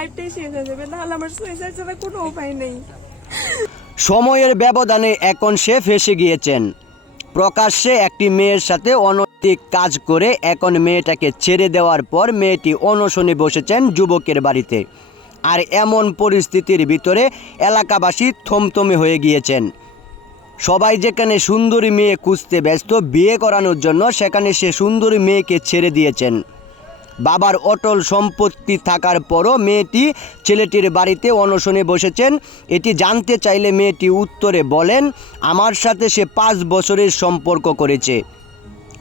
লাইফটাই শেষ হয়ে যাবে, নাহলে আমার সুইসাইড ছাড়া কোনো উপায় নেই। সময়ের ব্যবধানে এখন সে ফেসে গিয়েছেন। প্রকাশ্যে একটি মেয়ের সাথে অনৈতিক কাজ করে এখন মেয়েটাকে ছেড়ে দেওয়ার পর মেয়েটি অনশনে বসেছেন যুবকের বাড়িতে। আর এমন পরিস্থিতির ভিতরে এলাকাবাসী থমথমে হয়ে গিয়েছেন। সবাই যেখানে সুন্দরী মেয়ে খুঁজতে ব্যস্ত, বিয়ে করানোর জন্য সেখানে সে সুন্দরী মেয়েকে ছেড়ে দিয়েছেন। বাবার অটল সম্পত্তি থাকার পরও মেয়েটি ছেলেটির বাড়িতে অনশনে বসেছেন। এটি জানতে চাইলে মেয়েটি উত্তরে বলেন, আমার সাথে সে পাঁচ বছরের সম্পর্ক করেছে।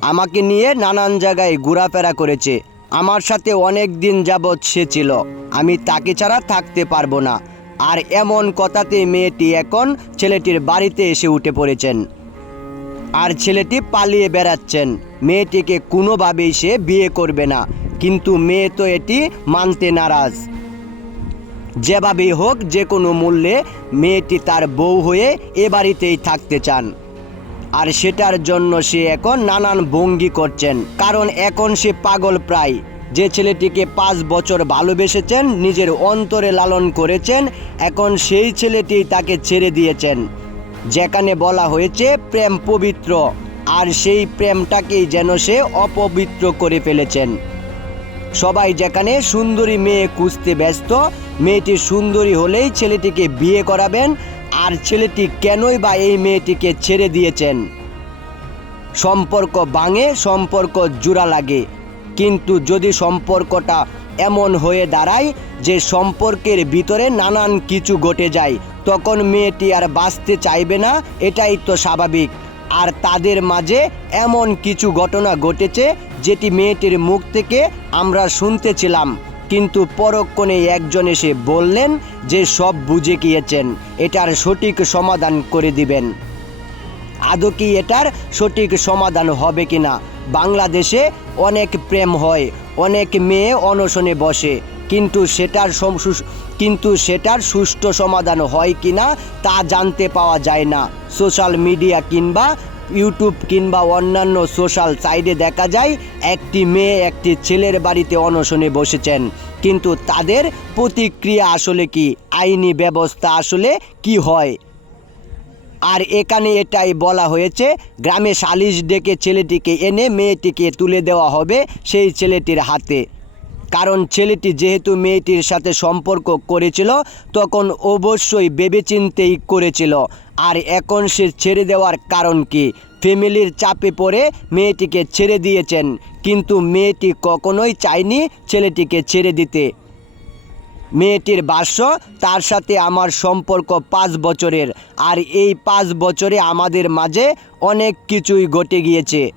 আমাকে নিয়ে নানান জায়গায় ঘোরাফেরা করেছে। আমার সাথে অনেক দিন যাবৎ সে ছিল। আমি তাকে ছাড়া থাকতে পারব না। আর এমন কথাতে মেয়েটি এখন ছেলেটির বাড়িতে এসে উঠে পড়েছেন। আর ছেলেটি পালিয়ে বেড়াচ্ছেন। মেয়েটিকে কোনোভাবেই সে বিয়ে করবে না, কিন্তু মেয়ে তো এটি মানতে নারাজ। যেভাবেই হোক, যে কোনো মূল্যে মেয়েটি তার বউ হয়ে এ বাড়িতেই থাকতে চান। আর সেটার জন্য সে এখন নানান ভঙ্গি করছেন, কারণ এখন সে পাগল প্রায়। যে ছেলেটিকে পাঁচ বছর ভালোবেসেছেন, নিজের অন্তরে লালন করেছেন, এখন সেই ছেলেটি তাকে ছেড়ে দিয়েছেন। যেখানে বলা হয়েছে প্রেম পবিত্র, আর সেই প্রেমটাকেই যেন সে অপবিত্র করে ফেলেছেন। সবাই যেখানে সুন্দরী মেয়ে খুঁজতে ব্যস্ত, মেয়েটি সুন্দরী হলেই ছেলেটিকে বিয়ে করাবেন, আর ছেলেটি কেনই বা এই মেয়েটিকে ছেড়ে দিয়েছেন। সম্পর্ক ভাঙে, সম্পর্ক জোড়া লাগে। কিন্তু যদি সম্পর্কটা এমন হয়ে দাঁড়ায় যে সম্পর্কের ভিতরে নানান কিছু ঘটে যায় তখন মেয়েটি আর বাঁচতে চাইবে না, এটাই তো স্বাভাবিক। আর তাদের মাঝে এমন কিছু ঘটনা ঘটেছে, যেটি মেয়েটির মুখ থেকে আমরা শুনতেছিলাম কিন্তু পরক্ষণে একজন এসে বললেন যে সব বুঝে গিয়েছেন, এটার সঠিক সমাধান করে দিবেন। আদৌ কি এটার সঠিক সমাধান হবে কিনা? বাংলাদেশে অনেক প্রেম হয় অনেক মেয়ে অনশনে বসে। কিন্তু সেটার কিন্তু সেটার সুষ্ঠু সমাধান হয় কি না তা জানতে পাওয়া যায় না। সোশ্যাল মিডিয়া কিংবা ইউটিউব কিংবা অন্যান্য সোশ্যাল সাইডে দেখা যায়, একটি মেয়ে একটি ছেলের বাড়িতে অনশনে বসেছেন। কিন্তু তাদের প্রতিক্রিয়া আসলে কি? আইনি ব্যবস্থা আসলে কি হয়? আর এখানে এটাই বলা হয়েছে, গ্রামে সালিশ ডেকে ছেলেটিকে এনে মেয়েটিকে তুলে দেওয়া হবে সেই ছেলেটির হাতে। কারণ ছেলেটি যেহেতু মেয়েটির সাথে সম্পর্ক করেছিল, তখন অবশ্যই ভেবেচিন্তেই করেছিল। আর এখন সে ছেড়ে দেওয়ার কারণ কি? ফ্যামিলির চাপে পড়ে মেয়েটিকে ছেড়ে দিয়েছেন, কিন্তু মেয়েটি কখনোই চায়নি ছেলেটিকে ছেড়ে দিতে। মেয়েটির ভাষ্য তার সাথে আমার সম্পর্ক পাঁচ বছরের। আর এই পাঁচ বছরে আমাদের মাঝে অনেক কিছুই ঘটে গিয়েছে।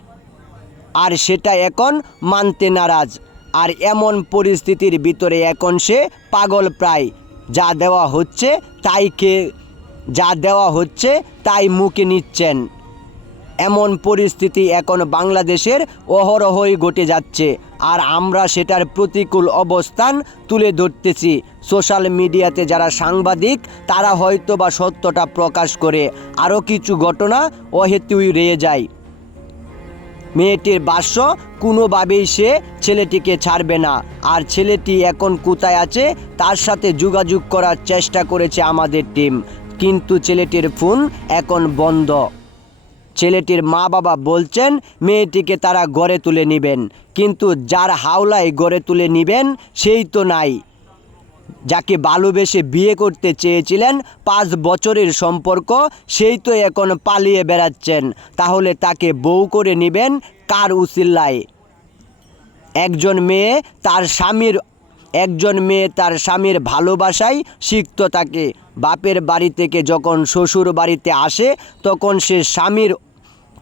আর সেটা এখন মানতে নারাজ। আর এমন পরিস্থিতির ভিতরে এখন সে পাগল প্রায়। যা দেওয়া হচ্ছে তাই কে যা দেওয়া হচ্ছে তাই মুখে নিচ্ছেন। এমন পরিস্থিতি এখন বাংলাদেশের অহরহই ঘটে যাচ্ছে। আর আমরা সেটার প্রতিকূল অবস্থান তুলে ধরতেছি। সোশ্যাল মিডিয়াতে যারা সাংবাদিক, তারা হয়তো বা সত্যটা প্রকাশ করে। আরও কিছু ঘটনা অহেতুই রয়ে যায়। মেয়েটির বাস্য কোনোভাবেই সে ছেলেটিকে ছাড়বে না। আর ছেলেটি এখন কোথায় আছে, তার সাথে যোগাযোগ করার চেষ্টা করেছে আমাদের টিম। কিন্তু ছেলেটির ফোন এখন বন্ধ। ছেলেটির মা বাবা বলছেন, মেয়েটিকে তারা গড়ে তুলে নেবেন। কিন্তু যার হাওলায় গড়ে তুলে নেবেন, সেই তো নাই। যাকে ভালোবেসে বিয়ে করতে চেয়েছিলেন, পাঁচ বছরের সম্পর্ক, সেই তো এখন পালিয়ে বেড়াচ্ছেন। তাহলে তাকে বউ করে নেবেন কার উসিল্লায় একজন মেয়ে তার স্বামীর, একজন মেয়ে তার স্বামীর ভালোবাসায় শিখত তাকে বাপের বাড়ি থেকে যখন শ্বশুর বাড়িতে আসে, তখন সে স্বামীর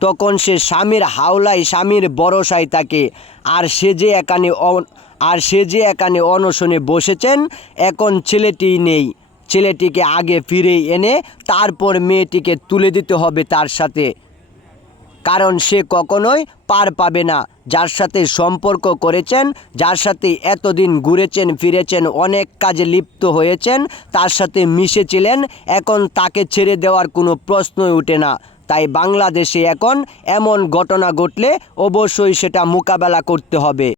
তখন সে স্বামীর হাওলায় স্বামীর ভরসায় থাকে আর সে যে এখানে আর সে যে এখানে অনশনে বসেছেন, এখন ছেলেটি নেই। ছেলেটিকে আগে ফিরে এনে তারপর মেয়েটিকে তুলে দিতে হবে তার সাথে। কারণ সে কখনোই পার পাবে না। যার সাথে সম্পর্ক করেছেন, যার সাথে এতদিন ঘুরেছেন, ফিরেছেন, অনেক কাজে লিপ্ত হয়েছেন, তার সাথে মিশেছিলেন, এখন তাকে ছেড়ে দেওয়ার কোনো প্রশ্নই ওঠে না। তাই বাংলাদেশে এখন এমন ঘটনা ঘটলে অবশ্যই সেটা মোকাবেলা করতে হবে।